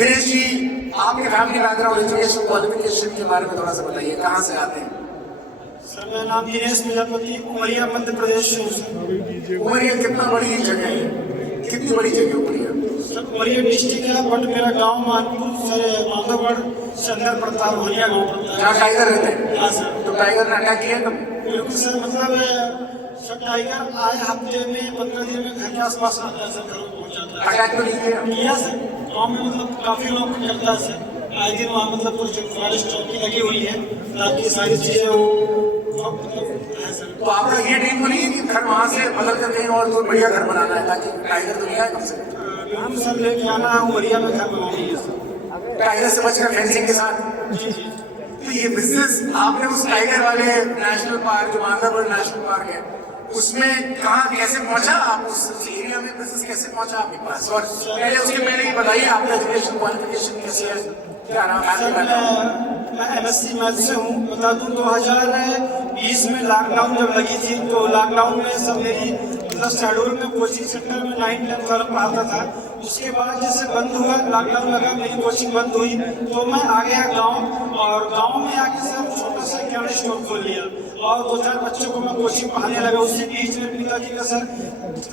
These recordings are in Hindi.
दिनेश जी, आपके फैमिली बैकग्राउंड, एजुकेशन, क्वालिफिकेशन के बारे में थोड़ा सा बताइए, कहाँ से आते हैं? सर मेरा नाम दिनेश प्रजापति, उमरिया मध्य प्रदेश से हूँ सर। उमरिया कितना बड़ी जगह है? कितनी बड़ी जगह उमरिया? सर उमरिया डिस्ट्रिक्ट है, बट मेरा गांव मानपुर सर माधवगढ़ से अंदर पड़ता है, भोनिया गाँव पड़ता है। जहाँ टाइगर रहते हैं? हाँ सर। तो टाइगर ने अटैक किया कब? बिल्कुल सर, मतलब सर टाइगर आए हफ्ते में 15 दिन में घर के आसपास आता है सर, घर में पहुँच जाता है। अटैक तो नहीं किया? किया सर, गाँव में मतलब काफ़ी लोग करता है सर। आए दिन वहाँ मतलब कुछ फॉरेस्ट चौकी लगी हुई है ताकि सारी चीज़ें वो है सर। तो आपका ये ड्रीम तो नहीं है कि घर वहाँ से बदल कर कहीं और तो बढ़िया घर बनाना है ताकि टाइगर तो नहीं आए कम से कम? हम सर लेके आना है, उमरिया में घर बनानी है सर। टाइगर से बचकर फेंसिंग के साथ? जी जी। तो ये बिजनेस आपने उस टाइगर वाले नेशनल पार्क जो बांधवगढ़ नेशनल पार्क है उसमें कहाँ कैसे पहुंचा? आप उस एरिया में बिजनेस कैसे पहुंचा आपके पास? और पहले उसके पहले ही बताइए आपका एजुकेशन क्वालिफिकेशन कैसे है, क्या नाम है? मैं MSc मैथ से हूँ। बता दूँ 2020 में लॉकडाउन जब लगी थी तो लॉकडाउन में सब मेरी मतलब शेड्यूल में कोचिंग सेंटर में 9-10 वाला पढ़ाता था। उसके बाद जैसे बंद हुआ, लॉकडाउन लगा, मेरी कोचिंग बंद हुई तो मैं आ गया गांव, और गांव में आके सर छोटा सा किराना स्टोर खोल लिया और 2-4 बच्चों को मैं कोचिंग पढ़ाने लगा। उसी बीच में पिताजी का सर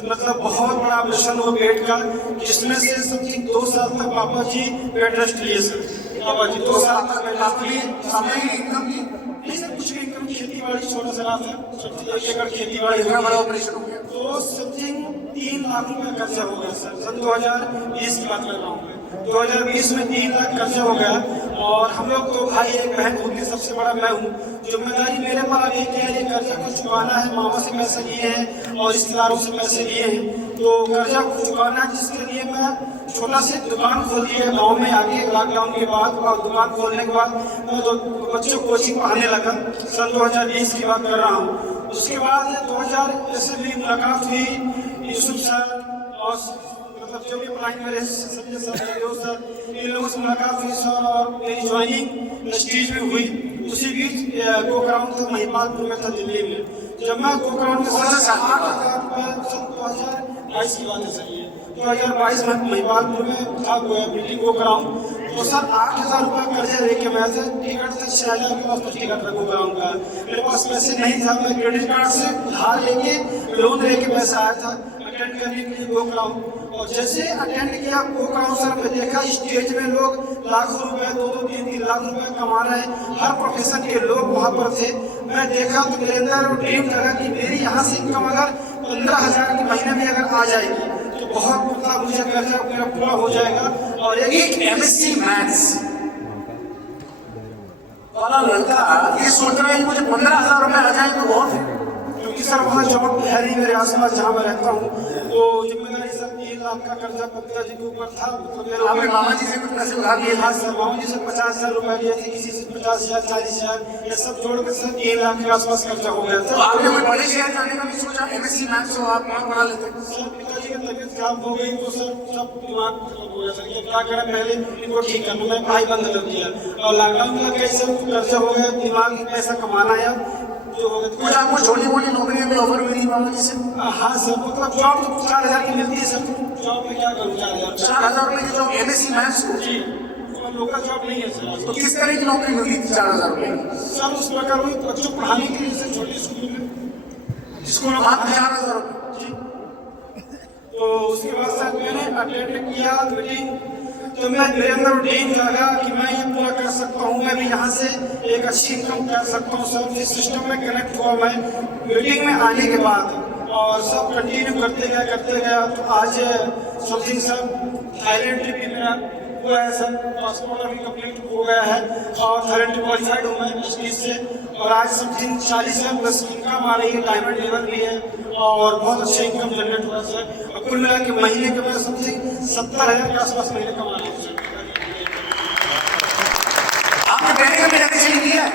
मतलब बहुत बड़ा ऑपरेशन हुआ पेट का, जिसमें से समथिंग 2 साल तक पापा जी बेड रेस्ट लिए सर। पापा जी 2 साल तक बेड रेस्ट लिए। नहीं सर, कुछ भी इनकम, खेती बाड़ी छोटा सा रहा था, 1 एकड़ खेती बाड़ी। इतना बड़ा ऑपरेशन हो गया तो समथिंग 3 लाख रुपए कर्जा हो गया सर। सन 2020 की बात कर रहा हूँ मैं। 2020 में 3 लाख कर्जा हो गया, और हम लोग तो भाई एक बहन होती, सबसे बड़ा मैं हूँ। जिम्मेदारी मेरे पर आ गई कि यार ये कर्जा को चुकाना है, मामा से पैसे लिए हैं और रिश्तेदारों से पैसे लिए हैं, तो कर्जा को चुकाना है, जिसके लिए मैं छोटा सा दुकान खोल दिया गांव में आके लॉकडाउन के बाद। और दुकान खोलने के बाद मैं तो बच्चों को कोचिंग पढ़ाने लगा। सन 2020 की बात कर रहा हूँ। उसके बाद 2000 जैसे मेरी मुलाकात हुई यूसुफ सर और मतलब जो भी पढ़ाई मेरे संजय सर, इन लोगों से मुलाकात हुई सर, और मेरी ज्वाइनिंग स्टेज में हुई। उसी बीच गोग्राउंड था, महिपालपुर में था, दिल्ली में। जब मैं गोग्राउंड के साथ 8,000 रुपये, सन 2022 की बात है सर, ये 2022 में महिपालपुर में था बिल्डिंग गोग्राउंड। तो सर 8,000 रुपये कर्जा लेके मैं सर टिकट था 6,000 के पास टिकट था गोग्राउंड का। मेरे पास पैसे नहीं था, मैं क्रेडिट कार्ड से उधार लेके लोन लेके पैसा आया था अटेंड करने के लिए गोग्राउंड। और जैसे अटेंड किया गोग्राउंड सर, मैं देखा स्टेज में लोग लाखों रुपए, 2-2, 3-3 लाख रुपए कमा रहे हैं, हर प्रोफेशन के लोग वहाँ पर थे। मैं देखा तो मेरे अंदर ड्रीम लगा कि मेरी यहाँ से इनकम अगर 15,000 के महीने में अगर आ जाएगी तो बहुत मतलब मुझे कर्जा मेरा पूरा हो जाएगा। और एक MSc मैथ्स वाला लड़का ये सोच रहा है कि मुझे 15,000 रुपए आ जाए तो बहुत है, क्योंकि सर वहाँ जॉब है नहीं मेरे आसपास जहाँ मैं रहता हूँ। तो जिम्मेदारी सर 3 लाख का कर्जा पिताजी के ऊपर था। तो आपने मामा जी से कुछ पैसे उधार लिए? हाँ सर, मामा जी से 50,000 रुपए लिए थे, किसी से 50,000, 40,000, ये सब जोड़ कर सर 3 लाख के आसपास कर्जा हो गया तो था। आपने कोई बड़े शहर जाने का भी सोचा? MSc मैथ्स हो आप वहाँ पढ़ा लेते? सर पिताजी की तबीयत खराब हो गई तो सर सब दिमाग खराब हो गया सर, ये क्या करें, पहले इनको ठीक करना, मैं पढ़ाई बंद कर दिया। और लॉकडाउन लग गई सर, कर्जा हो गया, दिमाग में पैसा कमाना है जो हो गया। कुछ आपको छोटी मोटी नौकरियां में ऑफर हुई थी मामा जी से? हाँ सर, मतलब जॉब तो 4,000 की मिलती है सर, जॉब में क्या करूँ 4,000 रुपए की जॉब MSc मैथ्स को? जी, लोकल जॉब नहीं है सर। तो किस तरह की नौकरी मिलती थी 4,000 रुपए की? सर उस प्रकार में बच्चों पढ़ाने के लिए सर, छोटे स्कूल में स्कूल में मात्र 4,000 रुपए? जी। तो उसके बाद सर मैंने अटेंड किया मीटिंग, तो मैं मेरे अंदर ड्रीम जागा कि मैं ये पूरा कर सकता हूँ, मैं भी यहाँ से एक अच्छी इनकम कर सकता हूँ सर। इस सिस्टम में कनेक्ट हुआ मैं मीटिंग में आने के बाद, और सब कंटिन्यू करते गया। तो आज समथिंग सर थाईलैंड ट्रिप भी मेरा हुआ है सर, पासपोर्ट अभी कंप्लीट हो गया है, और थाईलैंड क्वालिफाइड हूँ मैं इस चीज़ से। और आज समथिंग 40,000 प्लस इनकम आ रही है, डायमंड लेवल भी है, और बहुत अच्छा इनकम जनरेट हुआ सर। और कुल मिला के महीने के मैं समथिंग 70,000 के आसपास महीने कमा रहा हूँ सर। आपने पहले कभी जाने से नहीं किया?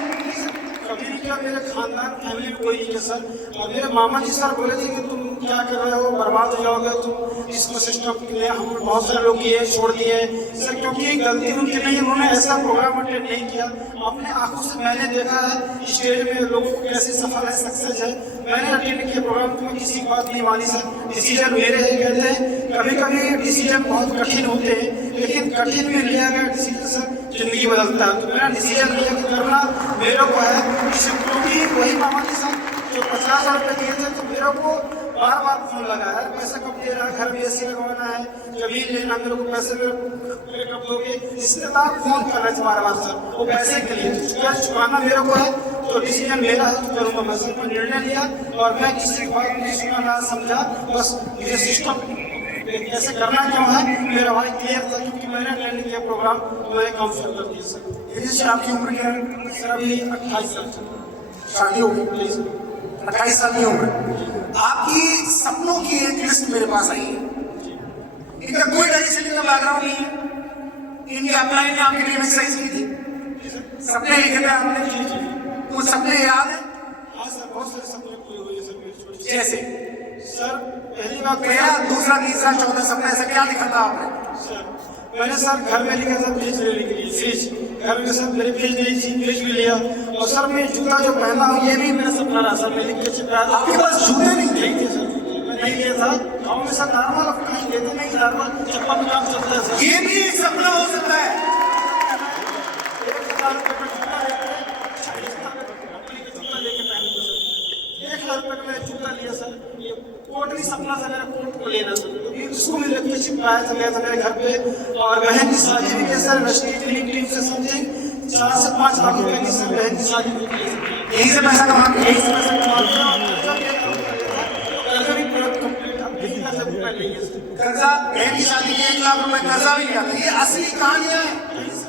कभी नहीं किया मेरा मेरे खानदान फैमिली में कोई नहीं है सर। और मेरे मामा जी सर बोले थे कि तुम क्या कर रहे हो, बर्बाद हो जाओगे तुम इसको सिस्टम के लिए। हम बहुत सारे लोग किए, छोड़ दिए सर, क्योंकि गलती उनकी नहीं, उन्होंने ऐसा प्रोग्राम अटेंड नहीं किया। अपने आंखों से मैंने देखा है स्टेज में लोगों को कैसे सफल है, सक्सेस है। मैंने अटेंड किया प्रोग्राम, तो मैं किसी की बात नहीं मानी सर। डिसीजन मेरे ही कहते हैं, कभी कभी डिसीजन बहुत कठिन होते हैं, लेकिन कठिन में लिया गया डिसीजन सर जिंदगी बदलता है। तो मेरा डिसीजन लिया कि करना मेरे को है, क्योंकि वही मामा जी सर जो 50,000 रुपये दिए थे, तो मेरे को बार बार फोन लगा है, पैसा कब दे रहा है, घर में एसी लगवाना है, जमीन लेना, मेरे को पैसे मेरे कब दोगे। रिश्तेदार फोन कर रहे थे बार बार सर, वो पैसे के लिए तो चुकाना मेरे को है। तो डिसीजन मेरा है तो करूँगा मैं सर। मैं निर्णय लिया और मैं किसी की बात नहीं सुना ना समझा, बस मुझे सिस्टम कैसे करना क्यों है मेरा भाई क्लियर था, क्योंकि मैंने अटेंड किया प्रोग्राम, मैंने काम शुरू कर दिया सर। सर आपकी उम्र क्या है? सर अभी 28 साल शादी हो गई? 28 साल की उम्र। आपकी सपनों की एक लिस्ट मेरे पास आई है। इनका कोई डायरेक्शन का बैकग्राउंड नहीं है। इनके अपलाइन ने आपके लिए एक्सरसाइज की थी, सपने लिखे थे आपने, वो सपने याद है? हाँ सर, बहुत सारे सपने पूरे हुए सर मेरे छोटे। जैसे सर पहली बात पहला, दूसरा, तीसरा, चौथा सपना ऐसा क्या लिखा था आपने? सर मैंने सर घर में लिखा था फ्रिज लेने के लिए, फ्रिज घर में सर मेरी फ्रिज नहीं थी, फ्रिज भी लिया। और सर मैं जूता जो पहना हूँ ये भी मेरा सपना रहा सर, मैं लिख के चिपकाया था। आपके पास जूते नहीं थे? नहीं थे सर, मैं नहीं लिया था गाँव में सर, नॉर्मल अब कहीं लेते नहीं, नॉर्मल चप्पल में काम चलता है सर। ये भी एक सपना हो सकता है। 1,000 रुपये का जूता लेते हैं, 40,000 रुपये का जूता लेके पहनते सर। 1,000 रुपये का मैंने जूता लिया सर। ये कोट भी सपना था मेरा, कोट को लेना सर, क्योंकि उसको मैं लिख के चिपकाया था, गया था मेरे घर पे। और बहन की शादी भी की सर, नेशनल फिल्म टीम से समझे 4 से 5 लाख रुपए की सर बहन की शादी हुई थी। यही से पैसा कमा के यही से पैसा कमाता हूँ, कर्जा भी काम कर लेता हूँ, कर्जा भी पूरा कंप्लीट, अब यही कर्जा पूरा नहीं है सर। कर्जा, बहन की शादी के 1 लाख रुपए कर्जा भी लिया था। ये असली कहानियां है,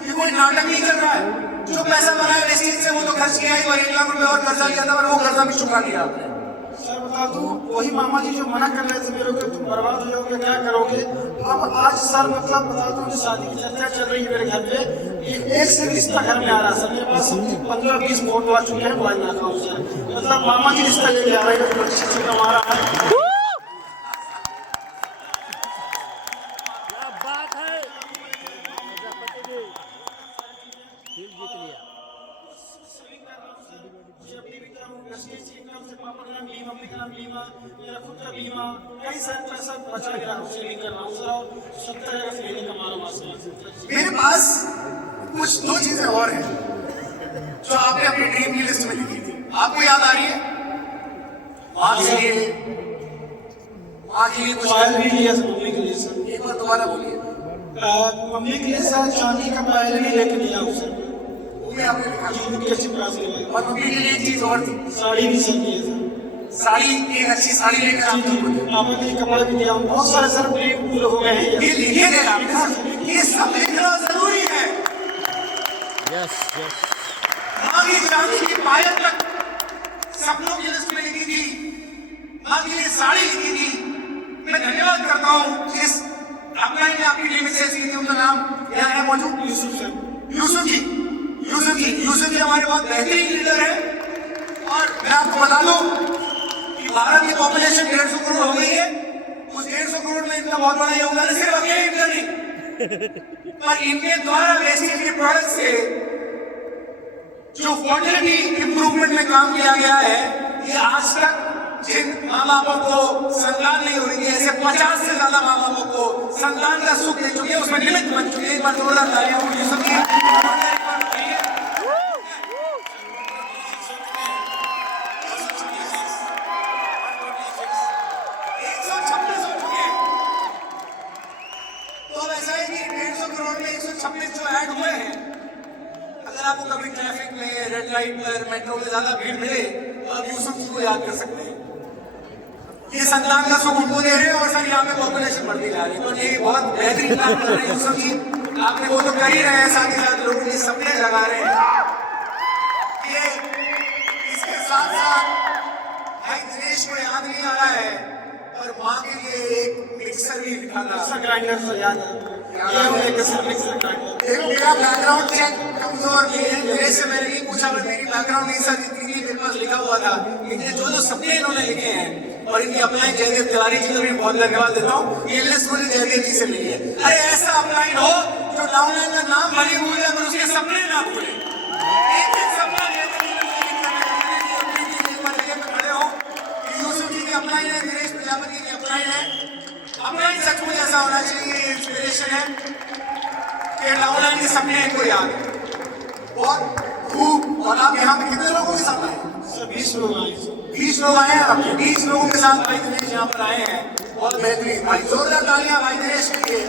ये कोई नाटक नहीं चल रहा है। जो पैसा बनाया वेस्टेज से वो तो खर्च किया ही, और 1 लाख रुपए और कर्जा लिया था, और वो कर्जा भी चुका दिया आपने। सर बता दूं, वही मामा जी जो मना कर रहे थे मेरे को, तुम बर्बाद हो जाओगे, क्या करोगे। अब आज सर मतलब बता दूं कि शादी की चर्चा चल रही है मेरे घर पे, एक से रिश्ता घर में आ रहा है सर। मेरे पास 15-20 फोटो आ चुके हैं मोबाइल अकाउंट से, मतलब मामा जी रिश्ता लेके आ रहे हैं, तो अच्छे से कमा रहा है। पापा का नाम बीमा, मम्मी का नाम बीमा, मेरा खुद का बीमा, कई सारे पैसा बचा के रखा हूँ, सेविंग कर रहा हूँ सर। और 70 जगह से महीने कमा रहा हूँ। मेरे पास कुछ 2 चीजें और हैं जो आपने अपनी ड्रीम की लिस्ट में लिखी थी। आपको याद आ रही है? माँ के लिए कुछ पायल भी लिया सर, मम्मी के लिए सर। एक बार दोबारा बोलिए। मम्मी के लिए सर चांदी का पायल भी लेके दिया हूँ सर, वो भी आपने लिखा था। लिख के चिपका से लिया। और मम्मी के लिए एक चीज और थी, साड़ी भी सर दिए सर, साड़ी, एक अच्छी साड़ी लेकर आप पापा के लिए कपड़ा भी दिया हूँ। बहुत सारे सर ड्रीम पूरे हो गए हैं। ये लिखे गए आपने, ये सब लिखना जरूरी है। Yes yes. माँ की चांदी की पायल तक सपनों की लिस्ट में लिखी थी, माँ के लिए साड़ी लिखी थी। मैं धन्यवाद करता हूँ जिस अपलाइन ने आपकी टीम से की थी, उनका नाम क्या है मौजूद? यूसुफ सर। यूसुफ जी हमारे बहुत बेहतरीन लीडर है। और मैं आपको बता दूं कि भारत की पॉपुलेशन 150 करोड़ हो गई है। उस 150 करोड़ में इतना बहुत बड़ा योगदान है सिर्फ अकेले इनका नहीं, पर इनके द्वारा वेस्टेज के प्रोडक्ट से जो फर्टिलिटी इंप्रूवमेंट में काम किया गया है, ये आज तक जिन माँ बापों को संतान नहीं हो रही है, ऐसे 50 से ज्यादा माँ बापों को संतान का सुख दे चुके हैं, उसमें निमित्त बन चुके हैं। एक बार जोरदार तालियां हो यूसुफ की। जो ऐड हुए हैं, अगर आपको कभी ट्रैफिक में, रेड लाइट पर, मेट्रो में ज्यादा भीड़ मिले तो आप यूसुफ जी को याद कर सकते हैं। ये संतान का सुख उनको दे रहे हैं और सर यहाँ पे पॉपुलेशन बढ़ती जा रही है, तो ये बहुत बेहतरीन काम कर रहे हैं यूसुफ जी। आपने वो तो कर ही रहे हैं, साथ ही साथ लोगों के सपने जगा रहे हैं। ये इसके साथ साथ भाई दिनेश को याद नहीं आ रहा है, पर माँ के लिए एक मिक्सर भी लिखा था, ग्राइंडर से याद है। ये हमने कैसे लिख सकता है। देखो मेरा बैकग्राउंड चेक कमजोर नहीं है, मेरे से मैंने नहीं पूछा, बट मेरी बैकग्राउंड नहीं सर इतनी मेरे पास लिखा हुआ था। इनके जो सपने इन्होंने लिखे हैं और इनकी अपलाइन जयदेव तिवारी जी को भी बहुत धन्यवाद देता हूँ। ये लिस्ट मुझे जयदेव जी से मिली है। अरे ऐसा अपलाइन हो जो डाउनलाइन का नाम भले भूल जाए पर उसके सपने ना भूले। एक एक सपना खड़े हो कि यूसुफ जी की अपलाइन है, दिनेश प्रजापति की अपलाइन है। अपलाइन सचमुच ऐसा होना चाहिए, इंस्पिरेशन है कि डाउनलाइन के सपने इनको याद है बहुत खूब। और आप यहाँ पे कितने लोगों के साथ आए? सर 20 लोग आए हैं। 20 लोग आए हैं आपके, 20 लोगों के साथ भाई दिनेश यहाँ पर आए हैं। बहुत बेहतरीन भाई, जोरदार तालियां भाई दिनेश के लिए।